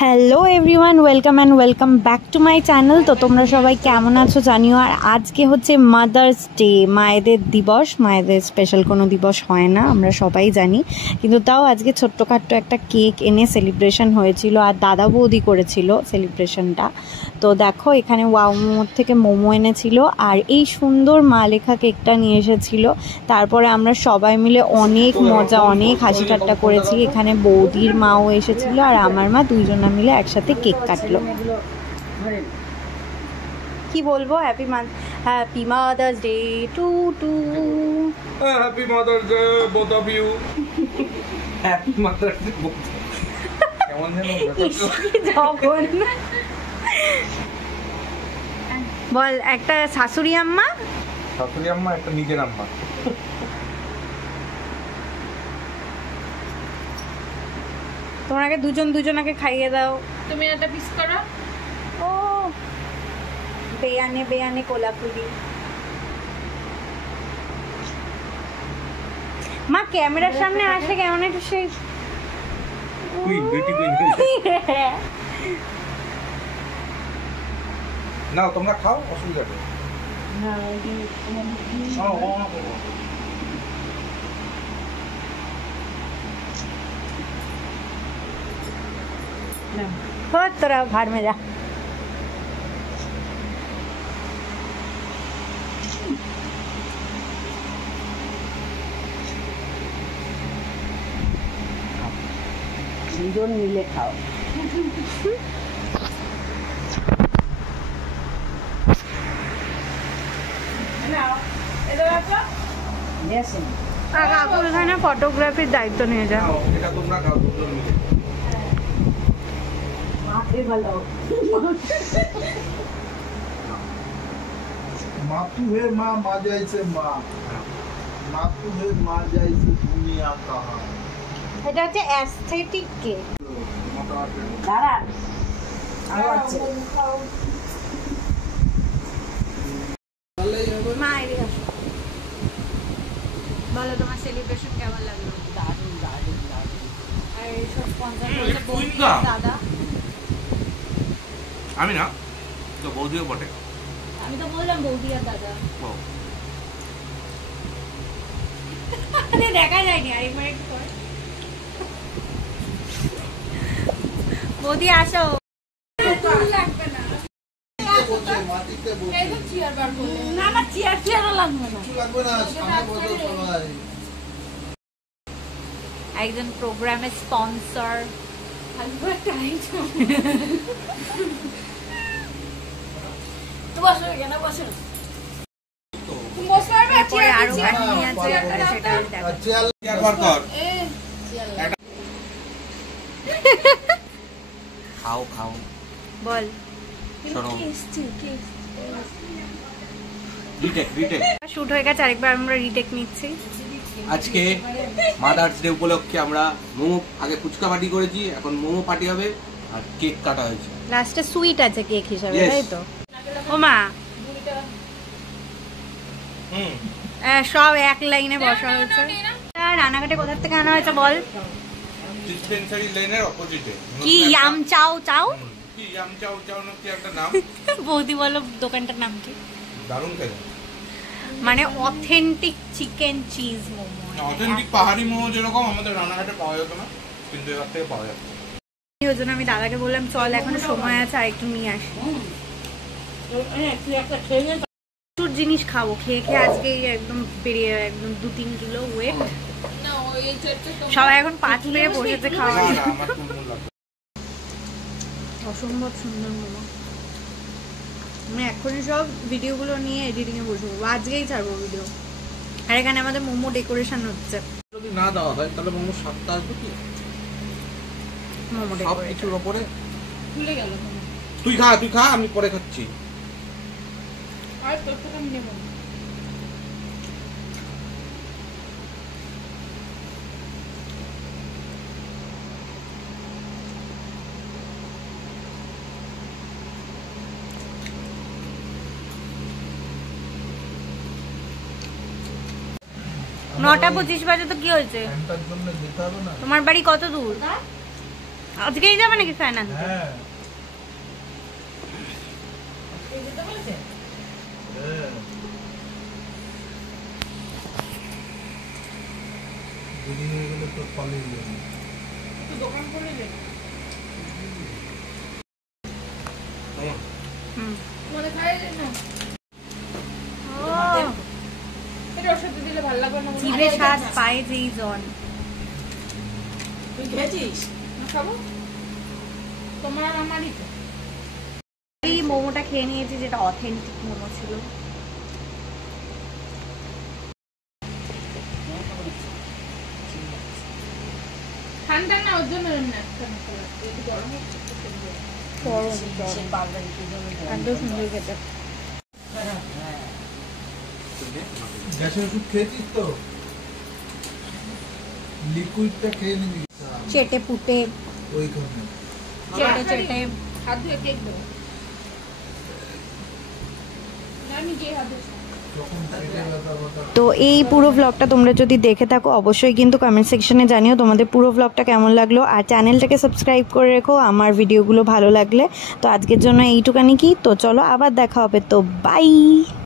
Hello everyone, welcome and welcome back to my channel. তো তোমরা সবাই কেমন আছো জানিও। আর আজকে হচ্ছে মাদার্স ডে, মায়েদের দিবস। মায়েদের স্পেশাল কোনো দিবস হয় না, আমরা সবাই জানি, কিন্তু তাও আজকে ছোট্টখাট্ট একটা কেক এনে সেলিব্রেশন হয়েছিল, আর দাদা বৌদি করেছিল সেলিব্রেশনটা। তো দেখো এখানে ওয়াও মোমোর থেকে মোমো এনেছিল, আর এই সুন্দর মা লেখা কেকটা নিয়ে এসেছিলো। তারপরে আমরা সবাই মিলে অনেক মজা, অনেক হাসি ঠাট্টা করেছি। এখানে বৌদির মাও এসেছিলো, আর আমার মা, দুইজন মিলে একসাথে কেক কাটলো। কি বলবো, happy mother's day too too. Happy mother's day both of you. Happy mother's day both. কেমন যেন বল, একটা শাশুড়ি আম্মা, একটা নিজের আম্মা। তোমাকে দুজনাকে খাইয়ে দাও। তুমি একটা পিস করো। ও বেয়ানে বেয়ানে কোলাপুরি। মা ক্যামেরার সামনে আসলে কেমন একটু সেই নাও তোমরা খাও, অসুবিধা নেই। তোরা ভাড় में जा। দুজন মিলে খাও। কাকু এখানে ফটোগ্রাফির দায়িত্ব নিয়ে যাও। এটা তোমরা খাও দুজন মিলে। मातु है माँ माँ जैसे माँ, मातु है माँ जैसे दुनिया कहाँ। এটা হচ্ছে অ্যাস্থেটিক কেক। দাঁড়া মা এদিকে আসো। বলো তোমার সেলিব্রেশন কেমন লাগলো? দারুণ দারুণ দারুণ। আর এইসব দাদা, আমি না তো বৌদিও বটে। আমি তো বললাম বৌদি আর দাদা। দেখা যায়নি, আরেকবার একটু করে। বৌদি আসো। লাগবে না, না না, চেয়ার লাগবে না, একজন প্রোগ্রামের স্পন্সর। খাও খাও বল। শুট হয়ে গেছে, আরেকবার আমরা রিটেক নিচ্ছি। আজকে মাদার্স ডে উপলক্ষে আমরা মোমো, আগে ফুচকা পার্টি করেছি, এখন মোমো পার্টি হবে, আর কেক কাটা হয়েছে। লাস্টে সুইট আছে কেক হিসাবে, তাই তো? ও মা, সব এক লাইনে বসা হয়েছে। রানাঘাটে কোথা থেকে আনা হয়েছে বল? ডিসপেন্সারি লাইনের অপোজিটে। কি ইয়াম চাও চাও? কি ইয়াম চাও চাও না কি একটা নাম? বৌদি বলো দোকানটার নাম কি? দারুণ খেতে, মানে authentic chicken cheese momo. Authentic পাহাড়ি মোমো যেরকম আমাদের রানাঘাটে পাওয়া যেত না, কিন্তু এবার থেকে পাওয়া যাচ্ছে। ওই জন্য আমি দাদাকে বললাম চল, এখন সময় আছে, আর একটু নিয়ে আসি। প্রচুর জিনিস খাবো, খেয়ে খেয়ে আজকে একদম বেরিয়ে একদম 2-3 কিলো ওয়েট। সবাই এখন পাঁচ পেয়ে বসেছে খাওয়া। অসম্ভব সুন্দর মোমো। আমি এখনই সব ভিডিওগুলো নিয়ে এডিটিংয়ে বসবো, আজকেই ছাড়বো ভিডিও। আর এখানে আমাদের মোমো ডেকোরেশন হচ্ছে। যদি না দেওয়া হয় তাহলে মোমো স্বাদটা আসবে কি? মোমো সব কিছুর ওপরে ভুলে গেল। তুই খা, আমি পরে খাচ্ছি। আর তোর থেকে আমি নেব। নটা 25 বাজে তো কি হয়েছে? তোমার বাড়ি কত দূর? আজকেই যাবে নাকি ফ্যান আনতে? হ্যাঁ এই যেতে বলেছে হ্যাঁ দেরি হয়ে গেলে তো পালিয়ে যাবে। একটু দোকান করে যাবে মানে খাই না এটা ওর সাথে দিলে ভালো লাগবে না মনে হয়। জিভে স্বাদ পায় যেই জন। তুই খেয়েছিস না খাবো তোমার আর আমারই তো এই মোমোটা খেয়ে নিয়েছি যেটা অথেন্টিক মোমো ছিল। ঠান্ডা না ওর জন্য এমনি একটা মতো লাগছে একটু গরম হচ্ছে একদম সুন্দর খেতে। গ্যাসের ওষুধ খেয়েছিস তো? লিকুইডটা খেয়ে নিবি চেটে পুটে ওইখানে। চেটে চেটে হাত ধুয়ে কেক দেবো না আমি গিয়ে হাত ধুয়ে যখন পেটে ব্যথা ব্যথা তো এই পুরো ব্লগটা তোমরা যদি দেখে থাকো অবশ্যই কিন্তু কমেন্ট সেকশনে জানিও তোমাদের পুরো ব্লগটা কেমন লাগলো, আর চ্যানেলটাকে সাবস্ক্রাইব করে রেখো আমার ভিডিওগুলো ভালো লাগলে। তো আজকের জন্য এইটুকানি কি, তো চলো আবার দেখা হবে, তো বাই।